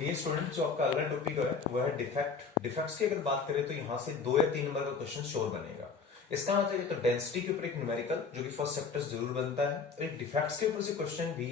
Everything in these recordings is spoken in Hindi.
डियर स्टूडेंट, जो आपका अगला टॉपिक है वो है डिफेक्ट। डिफेक्ट्स की अगर बात करें तो यहाँ से 2 या 3 नंबर का क्वेश्चन श्योर बनेगा। इसका मतलब तो डेंसिटी के ऊपर एक न्यूमेरिकल जो कि फर्स्ट चैप्टर जरूर बनता है, और एक डिफेक्ट्स के ऊपर से क्वेश्चन भी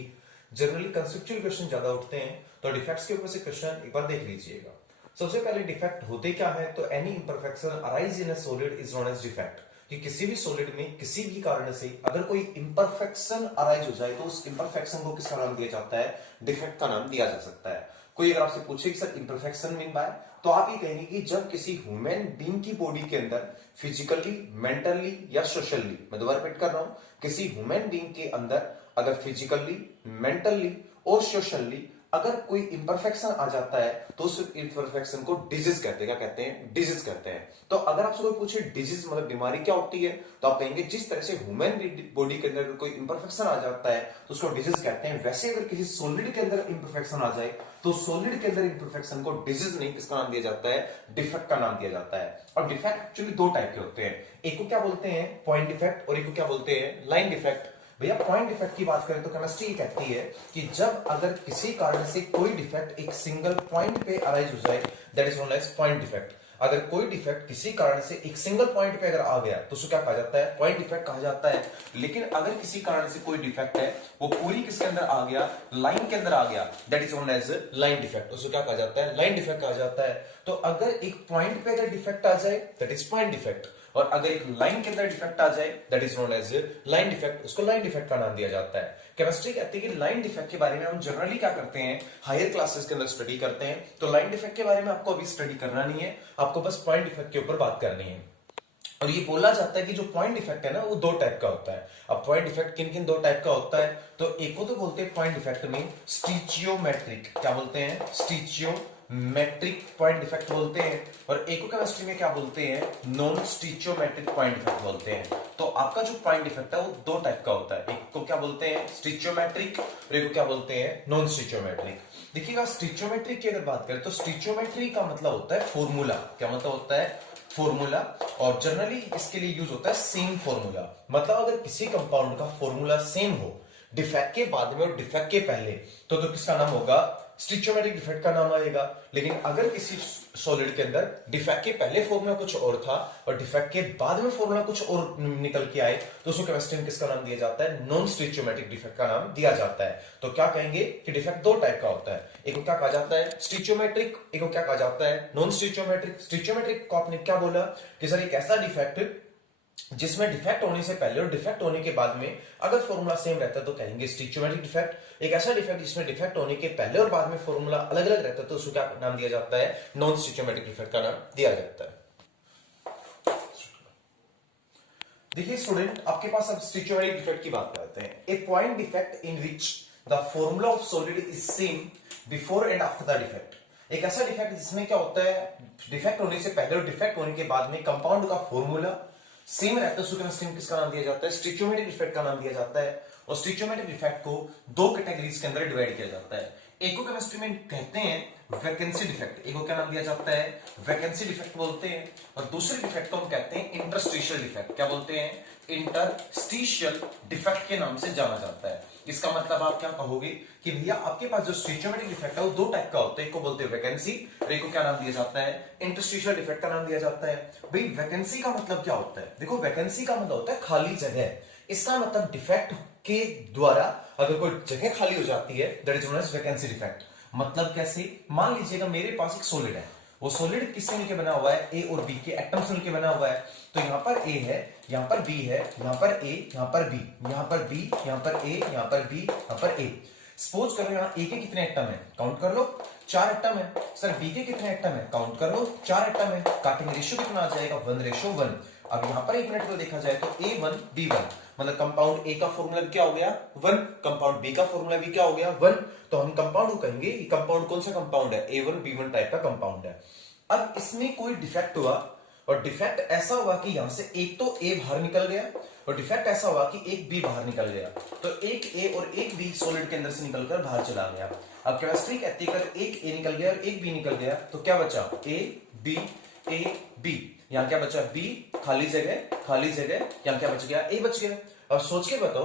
जनरली कंसेप्चुअल क्वेश्चन ज्यादा उठते हैं। तो डिफेक्ट्स के ऊपर से क्वेश्चन एक बार देख लीजिएगा। सबसे पहले डिफेक्ट होते क्या है, तो any imperfection arise in a solid is known as defect. कि किसी भी सॉलिड में किसी भी कारण से अगर कोई इंपरफेक्शन अराइज हो जाए तो उस इंपरफेक्शन को किसका नाम दिया जाता है? डिफेक्ट का नाम दिया जा सकता है। कोई अगर आपसे पूछे कि सर इंपरफेक्शन मीन बाय, तो आप ये कहेंगे कि जब किसी ह्यूमन बीइंग की बॉडी के अंदर फिजिकली, मेंटली या सोशली, मैं दोबारा रिपीट कर रहा हूं, किसी ह्यूमन बीइंग के अंदर अगर फिजिकली, मेंटली और सोशली अगर कोई इंपरफेक्शन आ जाता है तो उस इंपरफेक्शन को डिजीज कहते हैं। क्या कहते हैं? डिजीज कहते हैं। तो अगर आपसे कोई पूछे डिजीज मतलब बीमारी क्या होती है, तो आप कहेंगे जिस तरह से ह्यूमन बॉडी के अंदर कोई इंपरफेक्शन आ जाता है तो उसको डिजीज कहते हैं। वैसे अगर किसी सॉलिड के अंदर इंपरफेक्शन आ जाए तो सॉलिड के अंदर इंपरफेक्शन को डिजीज नहीं, किसका नाम दिया जाता है? डिफेक्ट का नाम दिया जाता है। और डिफेक्ट एक्चुअली दो टाइप के होते हैं, एक को क्या बोलते हैं? पॉइंट डिफेक्ट, और एक को क्या बोलते हैं? Line defect. भैया पॉइंट डिफेक्ट की बात करें तो केमिस्ट्री कहती है कि जब अगर किसी कारण से कोई डिफेक्ट एक सिंगल पॉइंट पे अराइज हो जाए, that is known as point defect. अगर कोई डिफेक्ट किसी कारण से एक सिंगल पॉइंट पे अगर आ गया तो उसको क्या कहा जाता है? पॉइंट डिफेक्ट कहा जाता है। लेकिन अगर किसी कारण से कोई डिफेक्ट है वो पूरी किसके अंदर आ गया? लाइन के अंदर आ गया, that is known as line defect. उसको क्या कहा जाता है? लाइन डिफेक्ट कहा जाता है। तो अगर एक पॉइंट पे अगर डिफेक्ट आ जाए दैट इज पॉइंट डिफेक्ट, और अगर एक लाइन के अंदर डिफेक्ट आ जाए that is known as line defect. उसको लाइन डिफेक्ट का नाम दिया जाता है। केमिस्ट्री कहती है कि लाइन डिफेक्ट के बारे में हम जनरली क्या करते हैं? हायर क्लासेस के अंदर स्टडी करते हैं। तो लाइन डिफेक्ट के बारे में आपको अभी स्टडी करना नहीं है, आपको बस पॉइंट डिफेक्ट के ऊपर बात करनी है। और ये बोला जाता है कि जो पॉइंट डिफेक्ट है ना वो दो टाइप का होता है। अब पॉइंट डिफेक्ट किन किन दो टाइप का होता है? तो एक को तो बोलते हैं पॉइंट डिफेक्ट में स्टीचियोमेट्रिक, क्या बोलते हैं? स्टीचियोमेट्रिक पॉइंट डिफेक्ट बोलते हैं। और एक को केमिस्ट्री में क्या बोलते हैं? नॉन स्टीचियोमेट्रिक पॉइंट डिफेक्ट बोलते हैं। तो आपका जो पॉइंट डिफेक्ट है वो दो टाइप का होता है, एक को क्या बोलते हैं? स्टीचियोमेट्रिक, और एक को क्या बोलते हैं? नॉन स्टीचियोमेट्रिक। देखिएगा स्टीचियोमेट्रिक की अगर बात करें तो स्टीचियोमेट्री का मतलब होता है फॉर्मूला। क्या मतलब होता है? फॉर्मूला। और जनरली इसके लिए यूज होता है सेम फॉर्मूला। मतलब अगर किसी कंपाउंड का फॉर्मूला सेम हो डिफेक्ट के बाद में और डिफेक्ट के पहले, तो किसका नाम होगा? स्टीचियोमेट्रिक डिफेक्ट का नाम आएगा। लेकिन अगर किसी सॉलिड के अंदर डिफेक्ट के पहले फॉर्मूला कुछ और था और डिफेक्ट के बाद में फॉर्मूला कुछ और निकल के आए तो उसको केमिस्ट्री में किसका नाम दिया जाता है? नॉन स्टीचियोमेट्रिक डिफेक्ट का नाम दिया जाता है। तो क्या कहेंगे कि डिफेक्ट दो टाइप का होता है, एक को क्या कहा जाता है? स्टीचियोमेट्रिक, एक को क्या कहा जाता है? नॉन स्टीचियोमेट्रिक। स्टीचियोमेट्रिक को आपने क्या बोला कि सर एक ऐसा डिफेक्ट जिसमें डिफेक्ट होने से पहले और डिफेक्ट होने के बाद में अगर फॉर्मूला सेम रहता है तो कहेंगे स्टीचियोमेट्रिक डिफेक्ट। एक ऐसा डिफेक्ट जिसमें डिफेक्ट होने के पहले और बाद में फॉर्मूला अलग अलग रहता है तो उसको क्या नाम दिया जाता है? नॉन स्टीचियोमेट्रिक डिफेक्ट का नाम दिया जाता है। देखिए स्टूडेंट, आपके पास अब स्टीचियोमेट्रिक डिफेक्ट की बात करते हैं। A point defect in which the formula of solid is same before and after the defect. एक ऐसा डिफेक्ट जिसमें क्या होता है? डिफेक्ट होने से पहले और डिफेक्ट होने के बाद में कंपाउंड का फॉर्मूला सेम रहता है, उसको केमिस्ट्री में किसका नाम दिया जाता है? स्टीचियोमेट्रिक डिफेक्ट का नाम दिया जाता है। और स्टीचियोमेट्रिक डिफेक्ट को दो कैटेगरीज के अंदर डिवाइड किया जाता है। एक को केमिस्ट्री में कहते हैं वैकेंसी डिफेक्ट, एक को क्या नाम दिया जाता है? वैकेंसी डिफेक्ट बोलते हैं। और दूसरे डिफेक्ट को हम कहते हैं इंटरस्टिशियल डिफेक्ट। क्या बोलते हैं? इंटरस्टिशियल डिफेक्ट के नाम से जाना जाता है। इसका मतलब आप क्या कहोगे कि भैया आपके पास जो स्टीचियोमेट्रिक डिफेक्ट है वो दो टाइप का होता है, एक को बोलते हैं वैकेंसी और एक को क्या नाम दिया जाता है? इंटरस्टिशियल डिफेक्ट का नाम दिया जाता है। भाई वैकेंसी का मतलब क्या होता है? देखो वैकेंसी का मतलब होता है खाली जगह। इसका मतलब डिफेक्ट के द्वारा अगर कोई जगह खाली हो जाती है that is known as vacancy defect. मतलब कैसे? मान लीजिएगा मेरे पास एक सॉलिड है, वो सॉलिड किससे मिलकर बना हुआ है? ए और बी के एटम से मिलकर बना हुआ है। तो यहां पर ए है, यहां पर बी है, यहां पर ए, यहां पर बी, यहां पर बी, यहां पर ए, यहां पर बी, यहां पर ए। सपोज करो यहां ए के कितने एटम है? काउंट कर लो, 4 एटम है। सर बी के कितने एटम है? काउंट कर लो, 4 एटम है। काटिंग रेशियो कितना आ जाएगा? 1:1। अब यहां पर एक मिनट को देखा जाए तो A1B1 मतलब कंपाउंड ए का फॉर्मूला क्या हो गया? 1। कंपाउंड बी का फॉर्मूला भी क्या हो गया? 1। तो हम कंपाउंड को कहेंगे ये कंपाउंड कौन सा कंपाउंड है? A1B1 टाइप का कंपाउंड है। अब इसमें कोई डिफेक्ट हुआ और डिफेक्ट ऐसा हुआ कि यहां से एक तो ए बाहर निकल गया और डिफेक्ट ऐसा हुआ कि एक बी बाहर निकल गया। तो एक ए और एक बी सॉलिड के अंदर से निकलकर बाहर चला गया। अब केमिस्ट्री कहती है अगर एक ए निकल गया और एक बी निकल गया तो क्या बचा? A B. यहां क्या बचा? बी, खाली जगह, खाली जगह, यहां क्या बच गया? ए बच गया। अब सोच के बताओ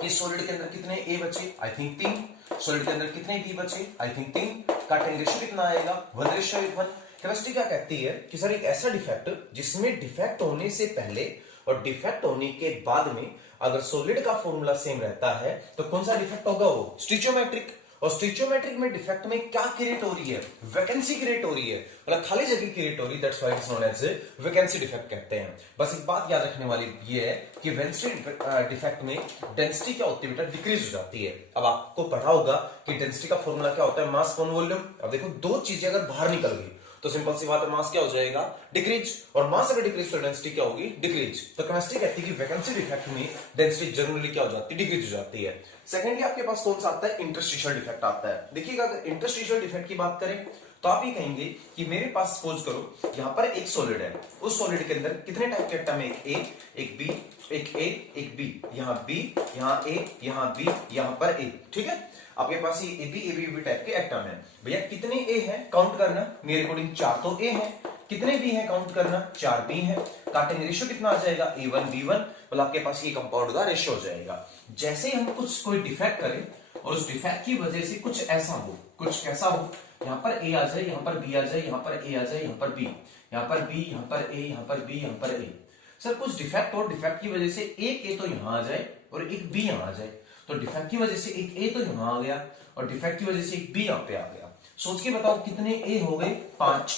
कि सॉलिड के अंदर कितने ए बचे? I think 3। सॉलिड के अंदर कितने बी बचे? I think 3। काटिंग रेशियो कितना आएगा? 1:1। केमिस्ट्री क्या कहती है कि सर एक ऐसा डिफेक्ट जिसमें डिफेक्ट होने से पहले और डिफेक्ट होने के बाद में अगर सॉलिड का फॉर्मूला सेम रहता है तो कौन सा डिफेक्ट होगा? वो स्टिचियोमेट्रिक। और स्टिचियोमेट्रिक में डिफेक्ट में क्या क्रिएट हो रही है? वैकेंसी क्रिएट हो रही है, मतलब खाली जगह क्रिएट हो रही है। That's why it's known as vacancy defect कहते हैं। बस एक बात याद रखने वाली ये है कि वैकेंसी डिफेक्ट में डेंसिटी क्या होती है बेटा? डिक्रीज हो जाती है। अब आपको पढ़ा होगा कि डेंसिटी का फॉर्मूला क्या होता है? Mass upon volume. अब देखो दो चीजें अगर बाहर निकल गई तो सिंपल सी बात है, मास क्या हो जाएगा? डिक्रीज। और मास अगर डिक्रीज तो डेंसिटी क्या होगी? डिक्रीज। तो केमिस्ट्री कहती है कि वैकेंसी डिफेक्ट में डेंसिटी जनरली क्या हो जाती है? डिक्रीज हो जाती है। सेकेंडली आपके पास कौन सा आता है? इंटरस्टिशियल डिफेक्ट आता है। देखिएगा अगर इंटरस्टिशियल डिफेक्ट की बात करें तो आप ये कहेंगे कि मेरे पास सपोज करो यहां पर एक सॉलिड है, उस सॉलिड के अंदर कितने टाइप के एटम है? एक ए, एक बी, एक ए, एक बी, यहां बी, यहां ए, यहां बी, यहां पर ए। ठीक है, आपके पास ये ए बी टाइप के एटम है। भैया कितने ए हैं? काउंट करना। मेरे अकॉर्डिंग 4 तो ए हैं। कितने बी हैं? काउंट करना। 4 बी हैं। काटिंग रेशियो कितना आ जाएगा? A1 B1। मतलब आपके पास ये कंपाउंड का रेशियो हो जाएगा। जैसे ही हम कुछ कोई डिफेक्ट करें और उस डिफेक्ट की वजह से कुछ ऐसा हो, कुछ कैसा हो, यहां पर ए आ जाए, यहां पर बी आ जाए, यहां पर ए आ जाए, यहां पर बी, यहां पर बी, यहां पर ए, यहां पर बी, यहां पर ए। सर कुछ डिफेक्ट और डिफेक्ट की वजह से एक ए तो यहां आ जाए और एक बी यहां आ जाए। तो डिफेक्ट की वजह से एक ए तो यहां आ गया और डिफेक्ट की वजह से एक बी यहां पे आ गया। सोच के बताओ कितने ए हो गए? 5।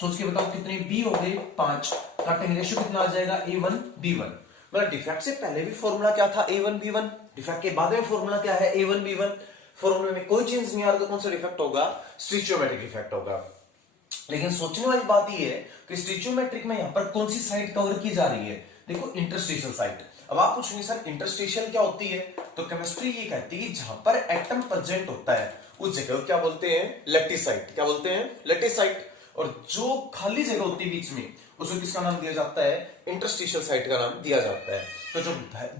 सोच के बताओ कितने बी हो गए? 5। कटिंग रेशियो कितना आ जाएगा? A1 B1। मतलब डिफेक्ट से पहले भी फॉर्मूला क्या था? A1 B1। डिफेक्ट के बाद में फॉर्मूला क्या है? A1 B1। फॉर्मूले में कोई चेंज नहीं आ रहा तो कौन सा डिफेक्ट होगा? स्टिचियोमेट्रिक डिफेक्ट होगा। लेकिन सोचने वाली बात यह है कि स्टिचियोमेट्रिक में यहां पर कौन सी साइड कवर की जा रही है? देखो इंटरस्टिशियल साइड। अब आप पूछेंगे सर इंटरस्टिशियल क्या होती है? तो केमिस्ट्री ये कहती है जहां पर एटम प्रेजेंट होता है उस जगह क्या बोलते हैं? Lattice site. क्या बोलते हैं? Lattice site. और जो खाली जगह होती है बीच में उसको किसका नाम दिया जाता है? इंटरस्टिशियल साइट का नाम दिया जाता है। तो जो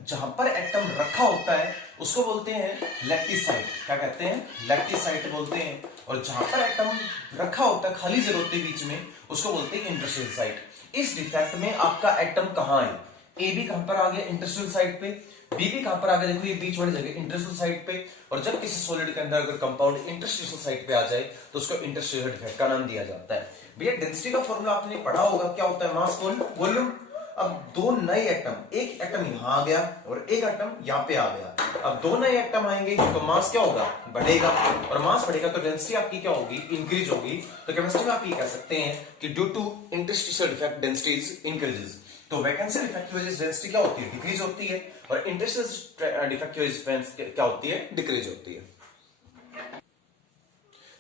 जहां पर एटम रखा होता है उसको बोलते हैं लैटिस साइट। क्या कहते हैं? लैटिस साइट बोलते हैं। और जहां पर एटम रखा होता है खाली जगह होती है बीच में उसको बोलते हैं इंटरस्टिशियल साइट। इस डिफेक्ट में आपका एटम कहां है? ए भी कहां पर आ गया? इंटरस्टिशियल साइट पे। बी भी कहां पर आ गया? देखो ये बीच वाली जगह इंटरस्टिशियल साइट पे। और जब किसी सॉलिड के अंदर अगर कंपाउंड इंटरस्टिशियल साइट पे आ जाए तो उसको इंटरस्टिशियल डिफेक्ट का नाम दिया जाता है। भैया डेंसिटी का फॉर्मूला आपने पढ़ा होगा, क्या होता है? Mass upon volume. अब दो नए एटम, एक एटम यहां आ गया और एक एटम यहां पे आ गया। अब दो नए एटम आएंगे तो मास क्या होगा? बढ़ेगा। और मास बढ़ेगा तो डेंसिटी आपकी क्या होगी? इंक्रीज होगी। तो केमिस्ट्री में आप ये कह सकते हैं कि due to interstitial defect density increases. तो वैकेंसी डिफेक्ट की वजह से डेंसिटी क्या होती है? डिक्रीज होती है। और इंटरस्टिशियल डिफेक्ट की वजह से क्या होती है? डिक्रीज होती है।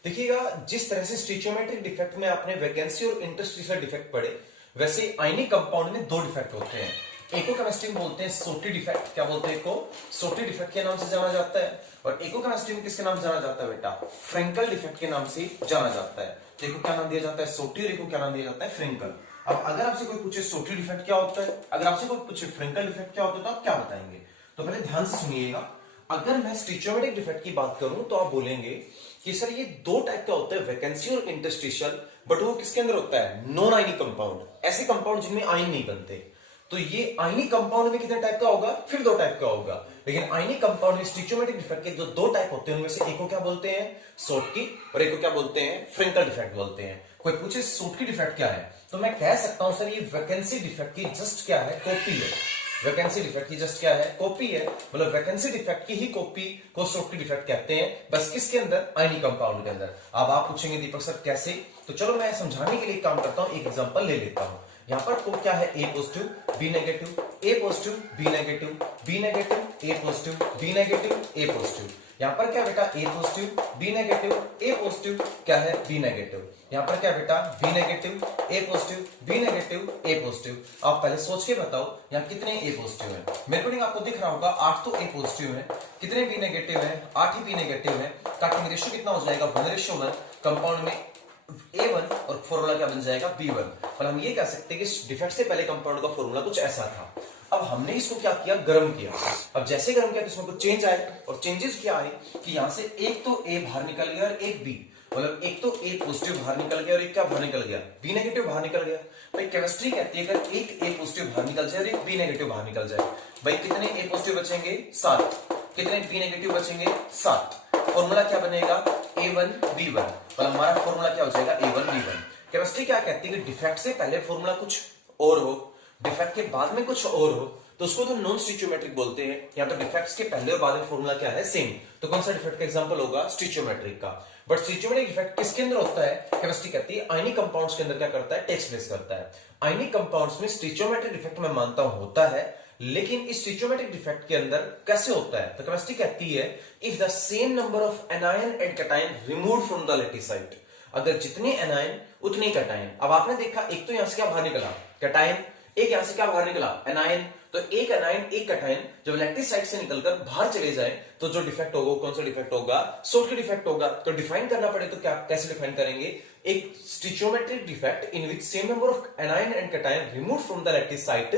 देखिएगा जिस तरह से स्टिचियोमेट्रिक डिफेक्ट में आपने वैकेंसी और इंटरस्टिशियल डिफेक्ट पढ़े, वैसे आयनिक कंपाउंड में दो डिफेक्ट होते हैं। एको केमिस्ट्री में बोलते हैं सोटी डिफेक्ट। क्या बोलते हैं? को सोटी डिफेक्ट के नाम से जाना जाता है। और एको केमिस्ट्री में किसके नाम से जाना जाता है बेटा? फ्रेंकल डिफेक्ट के नाम से जाना जाता है। तो एको क्या नाम दिया जाता है? सोटी। और एको क्या नाम दिया जाता है? फ्रेंकल। अब अगर आपसे कोई पूछे सोटी डिफेक्ट क्या होता है, अगर आपसे कोई पूछे फ्रेंकल डिफेक्ट क्या होता है, तो आप क्या बताएंगे? तो पहले ध्यान से सुनिएगा। अगर मैं स्टिचियोमेट्रिक डिफेक्ट की बात करूं तो आप बोलेंगे कि सर ये दो टाइप का होता है, वैकेंसी और इंटरस्टिशियल। बट वो किसके अंदर होता है? नॉन आयनिक कंपाउंड, ऐसे कंपाउंड जिनमें आयन नहीं बनते। तो ये आयनिक कंपाउंड में कितने टाइप का होगा? फिर दो टाइप का होगा। लेकिन आयनिक कंपाउंड में स्टिचियोमेट्रिक डिफेक्ट के जो दो टाइप होते हैं उनमें से एक को क्या बोलते हैं? सोटकी। और एक को क्या बोलते हैं? फ्रेंकल डिफेक्ट बोलते हैं। कोई पूछे सोटकी डिफेक्ट क्या है, तो मैं कह सकता हूं सर ये वैकेंसी डिफेक्ट की जस्ट क्या है? कॉपी है। वैकेंसी डिफेक्ट की जस्ट क्या है? कॉपी है। मतलब वैकेंसी डिफेक्ट की ही कॉपी को सोटकी डिफेक्ट कहते हैं, बस किसके अंदर? आयनिक कंपाउंड के अंदर। अब आप पूछेंगे दीपक सर कैसे? तो चलो मैं समझाने के लिए काम करता हूं, एक एग्जांपल ले लेता हूं। यहां पर को क्या है? A positive B negative, A positive B negative, B negative A positive, B negative A positive. यहां पर क्या बेटा? A positive B negative, A positive क्या है? B negative. यहां पर क्या बेटा? B negative A positive, B negative A positive. आप पहले सोच के बताओ यहां कितने ए पॉजिटिव है? मेरे को आपको दिख रहा होगा 8 तो ए पॉजिटिव है। कितने बी नेगेटिव है? 8 ही बी नेगेटिव है। काटिंग रेशियो कितना हो जाएगा? 1:1। कंपाउंड में A1 और फॉर्मूला क्या बन जाएगा? B1। और हम ये कह सकते हैं कि डिफेक्ट से पहले कंपाउंड का फॉर्मूला कुछ ऐसा था। अब हमने इसको क्या किया? गर्म किया। अब जैसे गर्म किया तो इसमें कुछ चेंज आए, और चेंजेस क्या आए कि यहां से एक तो A बाहर निकल गया और एक B। मतलब एक तो A पॉजिटिव बाहर निकल गया और एक क्या बाहर निकल गया? B नेगेटिव बाहर निकल गया। भाई केमिस्ट्री कहती है अगर एक A पॉजिटिव बाहर निकल जाए और एक B नेगेटिव बाहर निकल जाए, भाई कितने A पॉजिटिव बचेंगे? 7। कितने B नेगेटिव बचेंगे? 7। फॉर्मूला क्या बनेगा A1B1, मतलब हमारा फॉर्मूला क्या हो जाएगा A1B1। केमिस्ट्री क्या कहती है कि डिफेक्ट से पहले फॉर्मूला कुछ और हो, डिफेक्ट के बाद में कुछ और हो, तो उसको तो नॉन स्टिचियोमेट्रिक बोलते हैं। या तो डिफेक्ट्स के पहले और बाद में फॉर्मूला क्या है सेम, तो कौन सा डिफेक्ट का एग्जांपल होगा स्टिचियोमेट्रिक का। बट स्टिचियोमेट्रिक डिफेक्ट किसके अंदर होता है, केमिस्ट्री कहती है आयनिक कंपाउंड्स के अंदर क्या करता है, टेक्स प्लेस करता है। आयनिक कंपाउंड्स में स्टिचियोमेट्रिक डिफेक्ट मैं मानता हूं होता है, लेकिन इस स्टिचियोमेट्रिक डिफेक्ट के अंदर कैसे होता है, तो केमिस्ट्री कहती है if the same number of anion and cation removed from the lattice site, अगर जितने एनायन उतने कैटायन। अब आपने देखा एक तो यहां से क्या बाहर निकला कैटायन, एक यहां से क्या बाहर निकला एनायन, तो एक एनायन एक कैटायन जब लैटिस साइड से निकलकर बाहर चले जाए तो जो डिफेक्ट होगा कौन सा डिफेक्ट होगा, सोल्ट डिफेक्ट होगा। तो डिफाइन करना पड़े तो क्या कैसे डिफाइन करेंगे, एक stoichiometric defect in which same number of anion and cation removed from the lattice site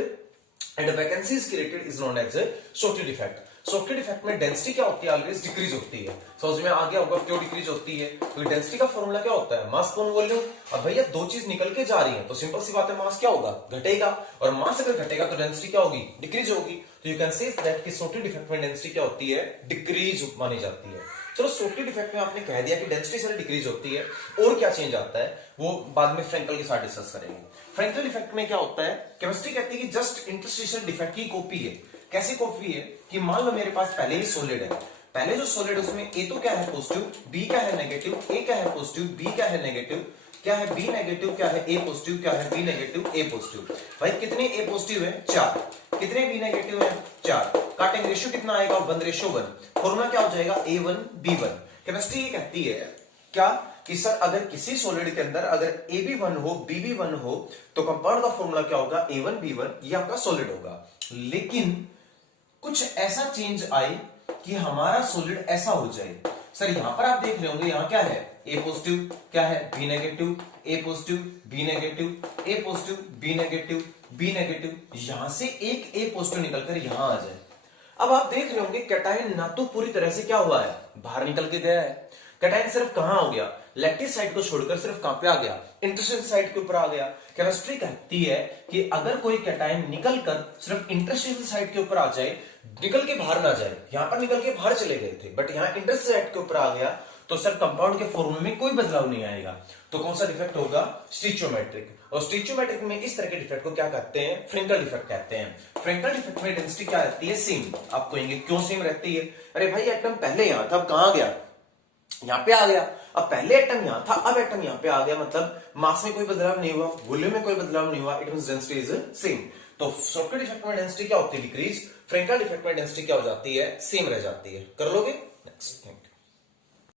and vacancy is created is known as Schottky defect. Schottky defect में डेंसिटी क्या होती है, ऑलवेज डिक्रीज होती है। समझ में आ गया होगा क्यों डिक्रीज होती है, क्योंकि डेंसिटी का फॉर्मूला क्या होता है मास अपॉन वॉल्यूम। अब भैया दो चीज निकल के जा रही है तो सिंपल सी बात है मास क्या होगा घटेगा, और मास अगर घटेगा तो डेंसिटी क्या होगी डिक्रीज होगी। तो यू कैन से दैट कि सोल्ट डिफेक्ट में डेंसिटी क्या होती है डिक्रीज मानी जाती है। चलो सोल्ट डिफेक्ट में आपने कह दिया कि डेंसिटी सारी डिक्रीज होती है, और क्या चेंज आता है वो बाद में फ्रैंकल के साथ डिस्कस करेंगे। फ्रैंकल डिफेक्ट में क्या होता है, केमिस्ट्री कहती है कि जस्ट इंटरस्टिशियल डिफेक्ट की कॉपी है। कैसी कॉपी है कि मान लो मेरे पास पहले ही सॉलिड है, पहले जो सॉलिड है उसमें ए तो क्या है पॉजिटिव, बी क्या है नेगेटिव, ए क्या है पॉजिटिव, बी क्या है नेगेटिव, क्या है बी नेगेटिव, क्या है ए पॉजिटिव, क्या है बी नेगेटिव, ए पॉजिटिव। भाई कितने ए पॉजिटिव है 4, कितने बी नेगेटिव है 4, काटिंग रेशियो कितना आएगा 1:1। फॉर्मूला क्या हो जाएगा A1B1। केमिस्ट्री ये कहती है क्या कि सर अगर किसी सॉलिड के अंदर अगर ए बी 1 हो बी बी 1 हो तो कंपाउंड का फॉर्मूला क्या होगा A1B1, ये आपका सॉलिड होगा। लेकिन कुछ ऐसा चेंज आए कि हमारा सॉलिड ऐसा हो जाए। सर यहां पर आप देख रहे होंगे यहां क्या है ए पॉजिटिव, क्या है B negative, A positive B negative, A positive B negative B negative, यहां से एक ए पॉजिटिव निकलकर यहां आ जाए। अब आप देख रहे होंगे कैटायन ना तो पूरी तरह से क्या हुआ है बाहर निकल के गया है, कैटायन सिर्फ कहां हो गया लैक्टिस साइड को छोड़कर सिर्फ कहां पे आ गया इंटरस्टिशियल साइड के ऊपर आ गया। केमिस्ट्री कहती है कि अगर कोई कैटायन निकलकर सिर्फ इंटरस्टिशियल साइड के ऊपर आ जाए, निकल के बाहर ना जाए, यहां पर निकल के बाहर चले गए थे बट यहां इंटरस्टिशियल साइड के ऊपर आ गया, तो सर कंपाउंड के फॉर्मूले में कोई बदलाव नहीं आएगा। तो कौन सा डिफेक्ट होगा स्टिचियोमेट्रिक। और स्टिचियोमेट्रिक में इस तरह के डिफेक्ट को क्या कहते हैं फ्रैंकल डिफेक्ट कहते हैं। फ्रैंकल डिफेक्ट में डेंसिटी क्या रहती है सेम। आप कहेंगे क्यों सेम रहती है, अरे भाई एटम पहले यहां था अब कहां गया यहां पे आ गया, अब पहले एटम यहां था अब एटम यहां पे आ गया, मतलब मास में कोई बदलाव नहीं हुआ, वॉल्यूम में कोई बदलाव नहीं हुआ, it means density is same. तो सॉफ्टवेयर डिफेक्ट में डेंसिटी क्या होती है डिक्रीज, फ्रैंकल डिफेक्ट में डेंसिटी क्या हो जाती है सेम रह जाती है। कर लोगे नेक्स्ट।